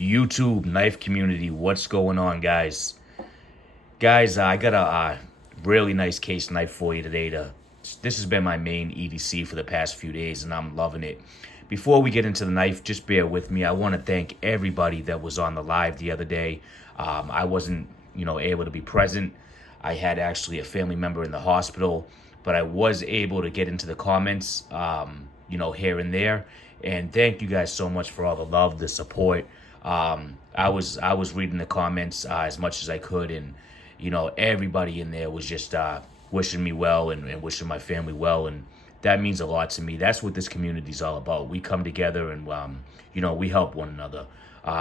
YouTube knife community. What's going on, guys? Guys, I got a really nice case knife for you today. This has been my main EDC for the past few days, and I'm loving it. Before we get into the knife, just bear with me. I want to thank everybody that was on the live the other day. I wasn't, able to be present. I had actually a family member in the hospital, but I was able to get into the comments, here and there. And thank you guys so much for all the love, the support. I was reading the comments as much as I could, and everybody in there was just wishing me well and wishing my family well, and that means a lot to me. That's what this community is all about. We come together and we help one another,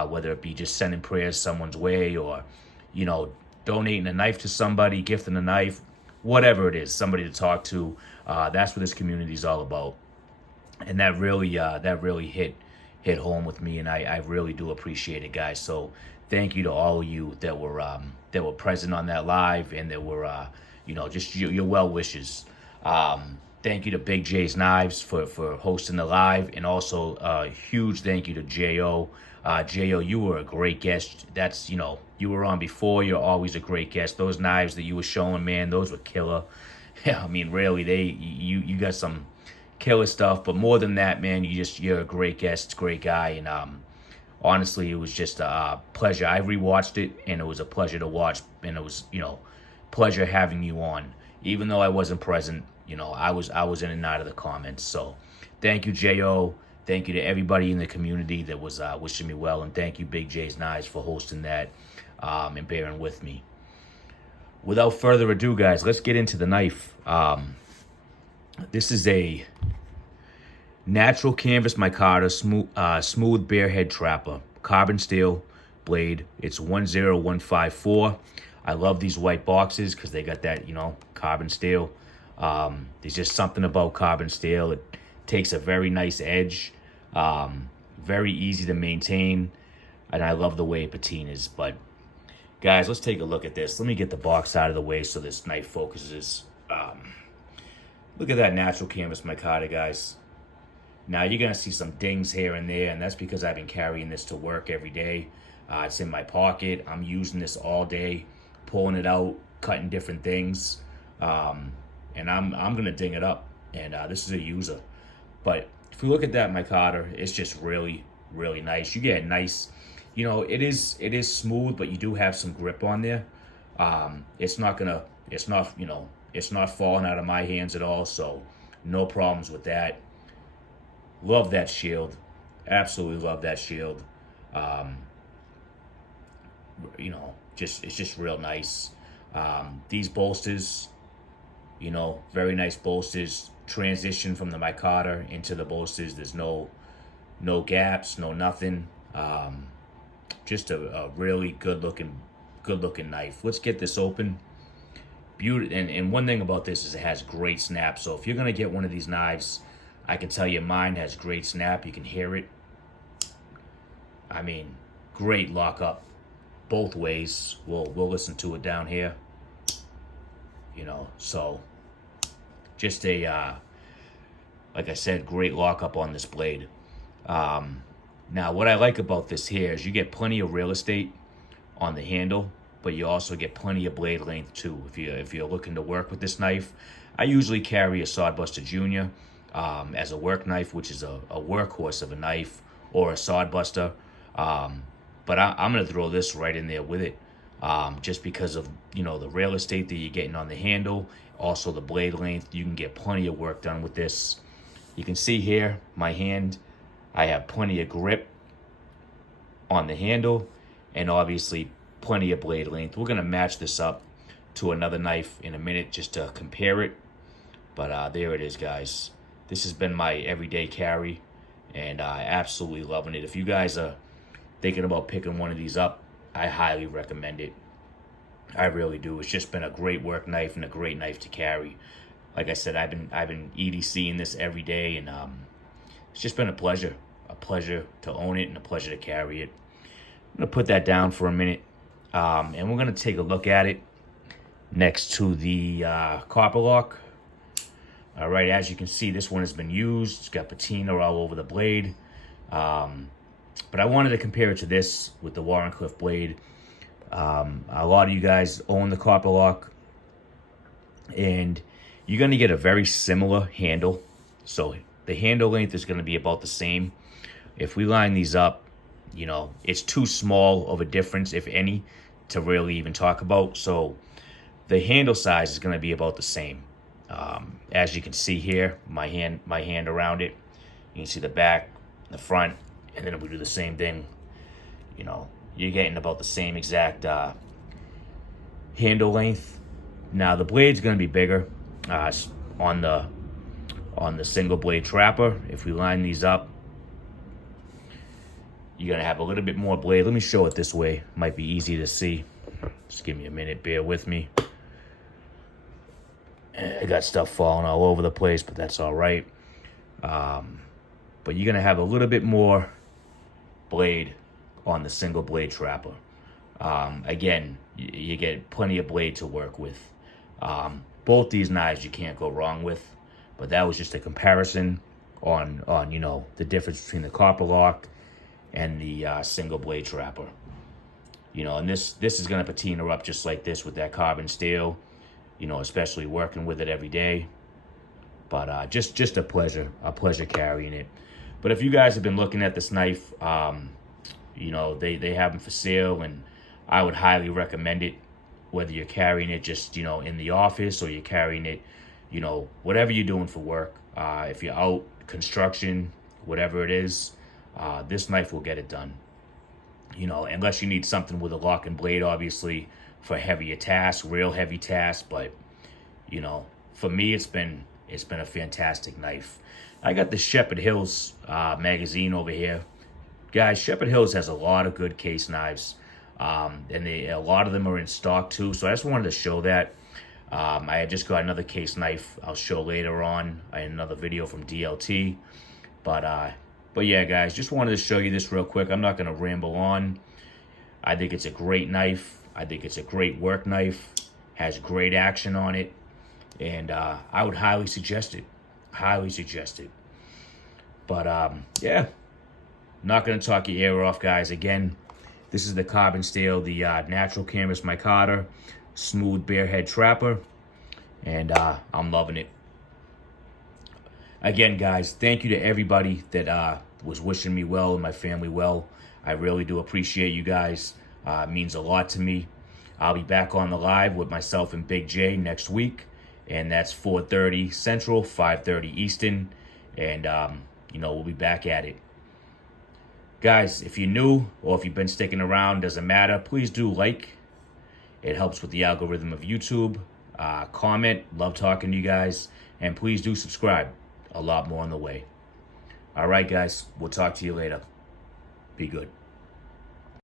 whether it be just sending prayers someone's way, or donating a knife to somebody, gifting a knife, whatever it is, somebody to talk to. That's what this community is all about, and that really hit home with me, and I really do appreciate it, guys. So thank you to all of you that were present on that live, and that were just your well wishes. Thank you to Big J's Knives for hosting the live, and also a huge thank you to Jo. Jo, you were a great guest. That's you were on before. You're always a great guest. Those knives that you were showing, man, those were killer. Yeah, I mean, really, you got some killer stuff, but more than that, man, you're a great guest, great guy, and honestly, it was just a pleasure. I rewatched it, and it was a pleasure to watch, and it was pleasure having you on, even though I wasn't present. I was in and out of the comments. So thank you, Jo. Thank you to everybody in the community that was wishing me well, and thank you, Big J's Knives, for hosting that and bearing with me. Without further ado, guys, let's get into the knife. This is a natural canvas micarta smooth barehead trapper, carbon steel blade. It's 10154. I love these white boxes because they got that carbon steel. There's just something about carbon steel. It takes a very nice edge, very easy to maintain, and I love the way it patinas. But guys, let's take a look at this. Let me get the box out of the way so this knife focuses. Look at that natural canvas micarta, guys. Now you're gonna see some dings here and there, and that's because I've been carrying this to work every day. It's in my pocket. I'm using this all day, pulling it out, cutting different things, and I'm gonna ding it up. And this is a user, but if you look at that micarta, it's just really, really nice. You get a nice, it is smooth, but you do have some grip on there. It's not falling out of my hands at all, so no problems with that. Love that shield. Absolutely love that shield. It's just real nice. These bolsters, very nice bolsters. Transition from the micarta into the bolsters. There's no gaps, no nothing. Just a really good looking knife. Let's get this open. Beauty, and one thing about this is it has great snap. So if you're gonna get one of these knives, I can tell you mine has great snap. You can hear it. I mean, great lockup both ways. We'll listen to it down here. So just a like I said, great lockup on this blade. Now what I like about this here is you get plenty of real estate on the handle, but you also get plenty of blade length too. If you're looking to work with this knife, I usually carry a Sodbuster Junior as a work knife, which is a workhorse of a knife, or a Sodbuster. But I'm gonna throw this right in there with it, just because of the real estate that you're getting on the handle, also the blade length. You can get plenty of work done with this. You can see here my hand, I have plenty of grip on the handle, and obviously plenty of blade length. We're gonna match this up to another knife in a minute just to compare it, but there it is, guys. This has been my everyday carry, and absolutely loving it. If you guys are thinking about picking one of these up, I highly recommend it. I really do. It's just been a great work knife and a great knife to carry. Like I said, I've been EDCing this every day, and it's just been a pleasure to own it and a pleasure to carry it. I'm gonna put that down for a minute, and we're gonna take a look at it next to the copper lock. All right, as you can see, this one has been used. It's got patina all over the blade. But I wanted to compare it to this with the Warrenclyffe blade. A lot of you guys own the copper lock, and you're going to get a very similar handle. So the handle length is going to be about the same. If we line these up, you know, it's too small of a difference, if any, to really even talk about. So the handle size is going to be about the same. As you can see here, my hand around it, you can see the back, the front, and then we do the same thing. You know, you're getting about the same exact handle length. Now the blade's going to be bigger on the single blade trapper. If we line these up, you're going to have a little bit more blade. Let me show it this way. Might be easy to see. Just give me a minute. Bear with me. I got stuff falling all over the place, but that's all right. But you're going to have a little bit more blade on the single blade trapper. Again, you get plenty of blade to work with. Both these knives you can't go wrong with, but that was just a comparison on you know, the difference between the copper lock and the single blade trapper. You know, and this is going to patina up just like this with that carbon steel, you know, especially working with it every day. But just a pleasure carrying it. But if you guys have been looking at this knife, you know, they have them for sale, and I would highly recommend it, whether you're carrying it just, you know, in the office, or you're carrying it, you know, whatever you're doing for work. If you're out, construction, whatever it is, this knife will get it done. You know, unless you need something with a lock and blade, obviously, for heavier tasks, real heavy tasks. But, you know, for me, it's been a fantastic knife. I got the Shepherd Hills magazine over here. Guys, Shepherd Hills has a lot of good case knives. And a lot of them are in stock too. So I just wanted to show that. I had just got another case knife I'll show later on in another video from DLT. But yeah, guys, just wanted to show you this real quick. I'm not going to ramble on. I think it's a great knife. I think it's a great work knife. Has great action on it. And I would highly suggest it. Highly suggest it. But yeah, not going to talk your ear off, guys. Again, this is the carbon steel, the natural canvas micarta, smooth barehead trapper. And I'm loving it. Again, guys, thank you to everybody that was wishing me well and my family well. I really do appreciate you guys. It means a lot to me. I'll be back on the live with myself and Big J next week. And that's 4:30 Central, 5:30 Eastern. And, you know, we'll be back at it. Guys, if you're new or if you've been sticking around, doesn't matter. Please do like. It helps with the algorithm of YouTube. Comment. Love talking to you guys. And please do subscribe. A lot more on the way. All right, guys. We'll talk to you later. Be good.